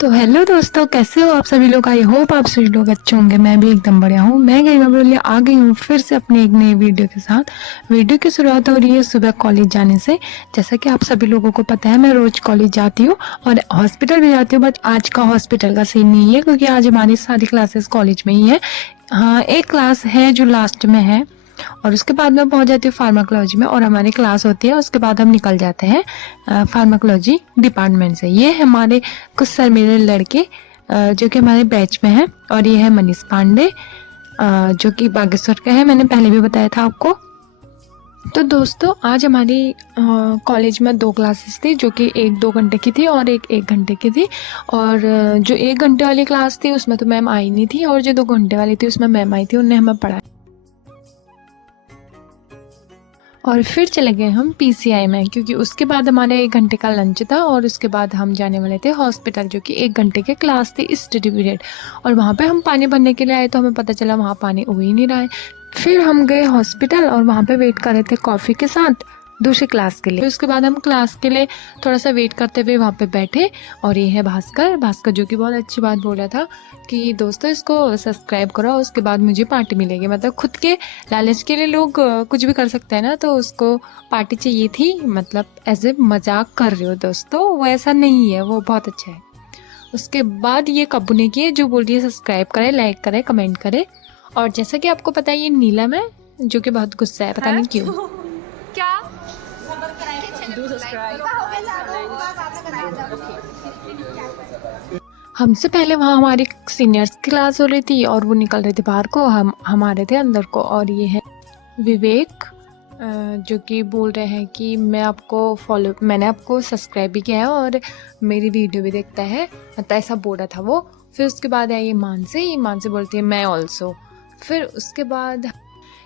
तो हेलो दोस्तों, कैसे हो आप सभी लोग। आई होप आप सभी लोग अच्छे होंगे। मैं भी एकदम बढ़िया हूँ। मैं गरिमा बोलिए आ गई हूँ फिर से अपने एक नई वीडियो के साथ। वीडियो की शुरुआत हो रही है सुबह कॉलेज जाने से। जैसा कि आप सभी लोगों को पता है, मैं रोज कॉलेज जाती हूँ और हॉस्पिटल भी जाती हूँ, बट आज का हॉस्पिटल का सीन नहीं है क्योंकि आज हमारी सारी क्लासेस कॉलेज में ही है। हाँ, एक क्लास है जो लास्ट में है और उसके बाद मैं पहुंच जाती हूँ फार्माकोलॉजी में और हमारी क्लास होती है। उसके बाद हम निकल जाते हैं फार्माकोलॉजी डिपार्टमेंट से। ये है हमारे कुछ सर मेरे लड़के जो कि हमारे बैच में हैं। और ये है मनीष पांडे जो कि बागेश्वर का है, मैंने पहले भी बताया था आपको। तो दोस्तों, आज हमारी कॉलेज में 2 क्लासेस थी जो कि एक 2 घंटे की थी और एक 1 घंटे की थी। और जो 1 घंटे वाली क्लास थी उसमें तो मैम आई नहीं थी और जो 2 घंटे वाली थी उसमें मैम आई थी, उन्होंने हमें पढ़ाया। और फिर चले गए हम पीसीआई में क्योंकि उसके बाद हमारा 1 घंटे का लंच था और उसके बाद हम जाने वाले थे हॉस्पिटल जो कि 1 घंटे के क्लास थी स्टडी पीरियड। और वहाँ पे हम पानी भरने के लिए आए तो हमें पता चला वहाँ पानी हो ही नहीं रहा है। फिर हम गए हॉस्पिटल और वहाँ पे वेट कर रहे थे कॉफ़ी के साथ दूसरी क्लास के लिए। फिर उसके बाद हम क्लास के लिए थोड़ा सा वेट करते हुए वहाँ पे बैठे। और ये है भास्कर भास्कर जो कि बहुत अच्छी बात बोल रहा था कि दोस्तों इसको सब्सक्राइब करो, उसके बाद मुझे पार्टी मिलेगी। मतलब खुद के लालच के लिए लोग कुछ भी कर सकते हैं ना, तो उसको पार्टी चाहिए थी। मतलब एज ए मजाक कर रहे हो दोस्तों, वो ऐसा नहीं है, वो बहुत अच्छा है। उसके बाद ये कब्बू ने किए जो बोल रही है सब्सक्राइब करे, लाइक करे, कमेंट करे। और जैसा कि आपको पता है ये नीलम है जो कि बहुत गुस्सा है, पता नहीं क्यों। क्या हमसे पहले वहाँ हमारी सीनियर्स की क्लास हो रही थी और वो निकल रहे थे बाहर को, हम हमारे थे अंदर को। और ये है विवेक जो कि बोल रहे हैं कि मैंने आपको सब्सक्राइब भी किया है और मेरी वीडियो भी देखता है, मतलब ऐसा बोल रहा था वो। फिर उसके बाद आई ईमान से बोलती है मैं ऑल्सो। फिर उसके बाद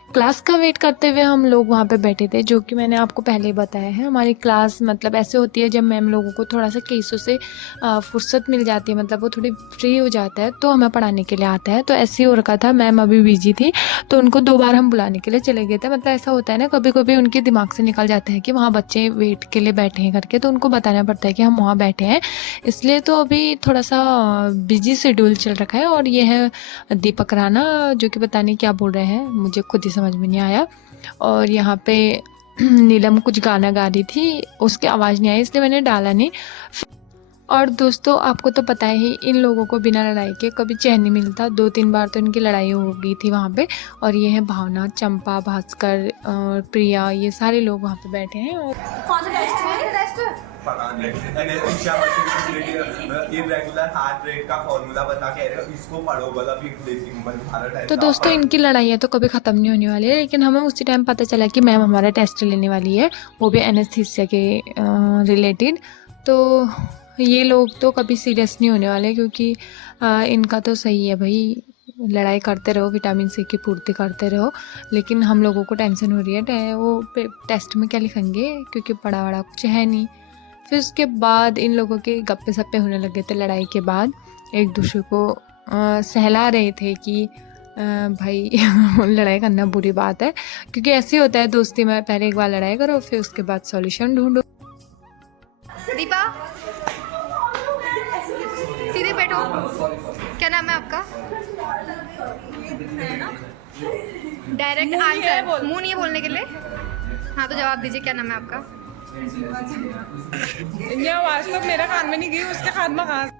क्लास का वेट करते हुए हम लोग वहाँ पे बैठे थे, जो कि मैंने आपको पहले ही बताया है। हमारी क्लास मतलब ऐसे होती है जब मैम लोगों को थोड़ा सा केसों से फुर्सत मिल जाती है, मतलब वो थोड़ी फ्री हो जाता है तो हमें पढ़ाने के लिए आता है। तो ऐसे ही हो रखा था, मैम अभी बिजी थी तो उनको 2 बार हम बुलाने के लिए चले गए थे। मतलब ऐसा होता है ना, कभी कभी उनके दिमाग से निकल जाता है कि वहाँ बच्चे वेट के लिए बैठे हैं करके, तो उनको बताना पड़ता है कि हम वहाँ बैठे हैं। इसलिए तो अभी थोड़ा सा बिजी शेड्यूल चल रखा है। और ये है दीपक राणा जो कि पता नहीं क्या बोल रहे हैं, मुझे खुद ही समझ में नहीं आया। और यहाँ पे नीलम कुछ गाना गा रही थी, उसकी आवाज़ नहीं आई इसलिए मैंने डाला नहीं। और दोस्तों आपको तो पता ही, इन लोगों को बिना लड़ाई के कभी चैन नहीं मिलता। 2-3 बार तो इनकी लड़ाई हो गई थी वहाँ पे। और ये है भावना, चंपा, भास्कर और प्रिया, ये सारे लोग वहाँ पे बैठे हैं। और कौन सा टेस्ट है? पता नहीं anaesthesia machine irregular heart rate का फॉर्मूला बता के इसको पढ़ो वाला भी भारत। तो दोस्तों इनकी लड़ाइयाँ तो कभी ख़त्म नहीं होने वाली है, लेकिन हमें उसी टाइम पता चला कि मैम हमारा टेस्ट लेने वाली है, वो भी एनेस्थीसिया के रिलेटेड। तो ये लोग तो कभी सीरियस नहीं होने वाले क्योंकि इनका तो सही है भाई, लड़ाई करते रहो, विटामिन सी की पूर्ति करते रहो। लेकिन हम लोगों को टेंशन हो रही है वो टेस्ट में क्या लिखेंगे क्योंकि पढ़ा वड़ा कुछ है नहीं। फिर उसके बाद इन लोगों के गप्पे सप्पे होने लगे थे लड़ाई के बाद, एक दूसरे को सहला रहे थे कि भाई लड़ाई करना बुरी बात है, क्योंकि ऐसे होता है दोस्ती में, पहले एक बार लड़ाई करो फिर उसके बाद सॉल्यूशन ढूंढो। दीपा सीधे बैठो। क्या नाम है आपका? डायरेक्ट आंसर, मुंह नहीं है बोलने के लिए। हाँ तो जवाब दीजिए, क्या नाम है आपका? ये आवाज तो मेरे कान में नहीं गई, उसके कान में कहाँ।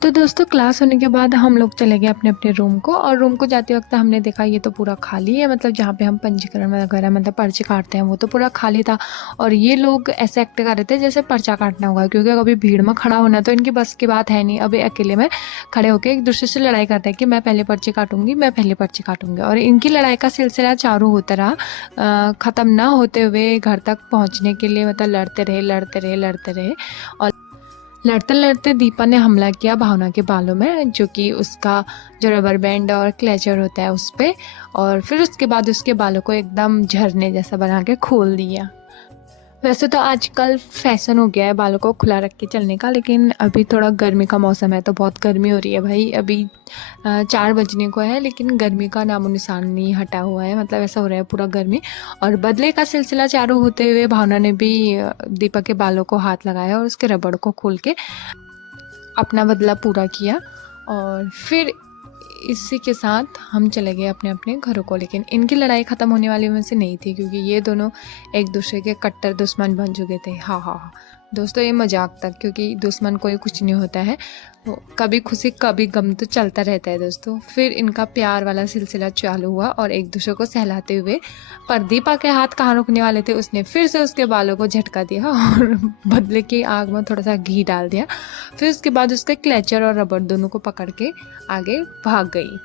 तो दोस्तों क्लास होने के बाद हम लोग चले गए अपने अपने रूम को। और रूम को जाते वक्त हमने देखा ये तो पूरा खाली है, मतलब जहाँ पे हम पंजीकरण वगैरह मतलब पर्चे काटते हैं वो तो पूरा खाली था। और ये लोग ऐसे एक्ट कर रहे थे जैसे पर्चा काटना होगा, क्योंकि कभी भीड़ में खड़ा होना तो इनकी बस की बात है नहीं। अभी अकेले में खड़े होकर एक दूसरे से लड़ाई करते हैं कि मैं पहले पर्चे काटूंगी, मैं पहले पर्चे काटूंगी। और इनकी लड़ाई का सिलसिला चालू होता रहा, ख़त्म ना होते हुए घर तक पहुँचने के लिए मतलब लड़ते रहे। और लड़ते लड़ते दीपा ने हमला किया भावना के बालों में, जो कि उसका जो रबर बैंड और क्लेचर होता है उस पर। और फिर उसके बाद उसके बालों को एकदम झरने जैसा बना के खोल दिया। वैसे तो आजकल फैशन हो गया है बालों को खुला रख के चलने का, लेकिन अभी थोड़ा गर्मी का मौसम है तो बहुत गर्मी हो रही है भाई। अभी 4 बजने को है लेकिन गर्मी का नामो निशान नहीं हटा हुआ है, मतलब ऐसा हो रहा है पूरा गर्मी। और बदले का सिलसिला चालू होते हुए भावना ने भी दीपक के बालों को हाथ लगाया और उसके रबड़ को खोल के अपना बदला पूरा किया और फिर इसी के साथ हम चले गए अपने अपने घरों को। लेकिन इनकी लड़ाई ख़त्म होने वाली में से नहीं थी, क्योंकि ये दोनों एक दूसरे के कट्टर दुश्मन बन चुके थे। हाँ हाँ हाँ दोस्तों, ये मजाक तक, क्योंकि दुश्मन कोई कुछ नहीं होता है, कभी खुशी कभी गम तो चलता रहता है दोस्तों। फिर इनका प्यार वाला सिलसिला चालू हुआ और एक दूसरे को सहलाते हुए, पर दीपा के हाथ कहाँ रुकने वाले थे, उसने फिर से उसके बालों को झटका दिया और बदले की आग में थोड़ा सा घी डाल दिया। फिर उसके बाद उसके क्लचर और रबर दोनों को पकड़ के आगे भाग गई।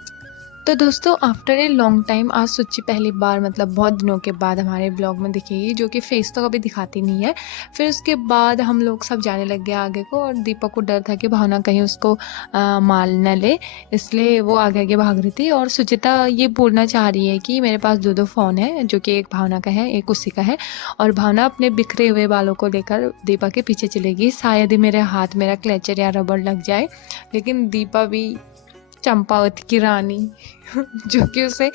तो दोस्तों आफ्टर ए लॉन्ग टाइम आज सुच्ची पहली बार, मतलब बहुत दिनों के बाद हमारे ब्लॉग में दिखेगी, जो कि फेस तो कभी दिखाती नहीं है। फिर उसके बाद हम लोग सब जाने लग गए आगे को, और दीपक को डर था कि भावना कहीं उसको माल न ले, इसलिए वो आगे आगे भाग रही थी। और सुचिता ये बोलना चाह रही है कि मेरे पास दो फ़ोन है, जो कि एक भावना का है एक उसी का है। और भावना अपने बिखरे हुए बालों को लेकर दीपा के पीछे चलेगी, शायद ही मेरे हाथ मेरा क्लचर या रबर लग जाए। लेकिन दीपा भी चंपावती की रानी जो कि उसे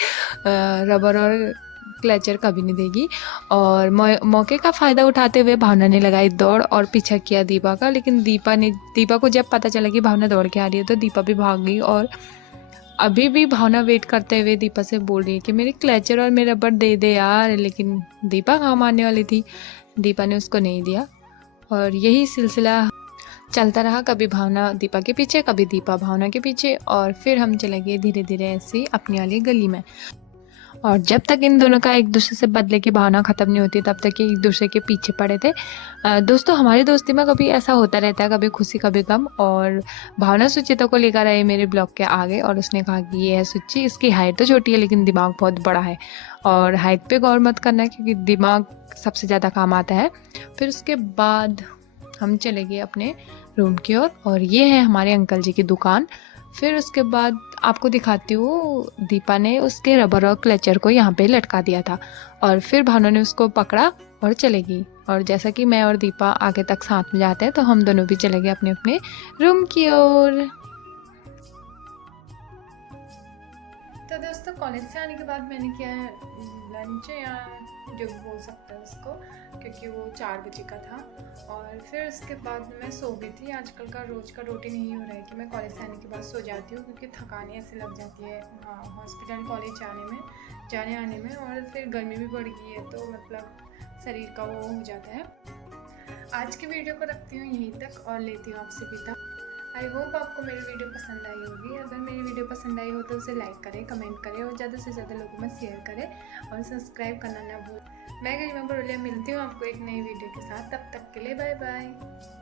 रबर और क्लचर कभी नहीं देगी। और मौके का फ़ायदा उठाते हुए भावना ने लगाई दौड़ और पीछा किया दीपा का। लेकिन दीपा को जब पता चला कि भावना दौड़ के आ रही है तो दीपा भी भाग गई। और अभी भी भावना वेट करते हुए दीपा से बोल रही है कि मेरे क्लचर और मेरा रबर दे दे यार। लेकिन दीपा कहाँ मानने वाली थी, दीपा ने उसको नहीं दिया। और यही सिलसिला चलता रहा, कभी भावना दीपा के पीछे, कभी दीपा भावना के पीछे। और फिर हम चले गए धीरे धीरे ऐसे अपनी वाली गली में। और जब तक इन दोनों का एक दूसरे से बदले की भावना ख़त्म नहीं होती, तब तक ये एक दूसरे के पीछे पड़े थे। दोस्तों हमारी दोस्ती में कभी ऐसा होता रहता है, कभी खुशी कभी गम। और भावना सुचिता को लेकर आई मेरे ब्लॉग के आगे, और उसने कहा कि ये है सुच्ची, इसकी हाइट तो छोटी है लेकिन दिमाग बहुत बड़ा है। और हाइट पे गौर मत करना, क्योंकि दिमाग सबसे ज़्यादा काम आता है। फिर उसके बाद हम चले गए अपने रूम की ओर, और ये है हमारे अंकल जी की दुकान। फिर उसके बाद आपको दिखाती हूँ, दीपा ने उसके रबर और क्लचर को यहाँ पे लटका दिया था, और फिर भावना ने उसको पकड़ा और चले गई। और जैसा कि मैं और दीपा आगे तक साथ में जाते हैं, तो हम दोनों भी चले गए अपने अपने रूम की ओर। तो दोस्तों कॉलेज से आने के बाद मैंने किया लंच, या जो बोल सकते हैं उसको, क्योंकि वो 4 बजे का था। और फिर उसके बाद मैं सो गई थी। आजकल का रोज़ का रूटीन यही हो रहा है कि मैं कॉलेज से आने के बाद सो जाती हूँ, क्योंकि थकान ऐसे लग जाती है हॉस्पिटल कॉलेज जाने आने में। और फिर गर्मी भी बढ़ गई है, तो मतलब शरीर का वो हो जाता है। आज की वीडियो को रखती हूँ यहीं तक और लेती हूँ आपसे विदा। आई होप आपको मेरी वीडियो पसंद आई होगी। अगर मेरी वीडियो पसंद आई हो तो उसे लाइक करें, कमेंट करें और ज़्यादा से ज़्यादा लोगों में शेयर करें और सब्सक्राइब करना ना भूलें। मैं गरिमा बरोलिया मिलती हूँ आपको एक नई वीडियो के साथ। तब तक के लिए बाय बाय।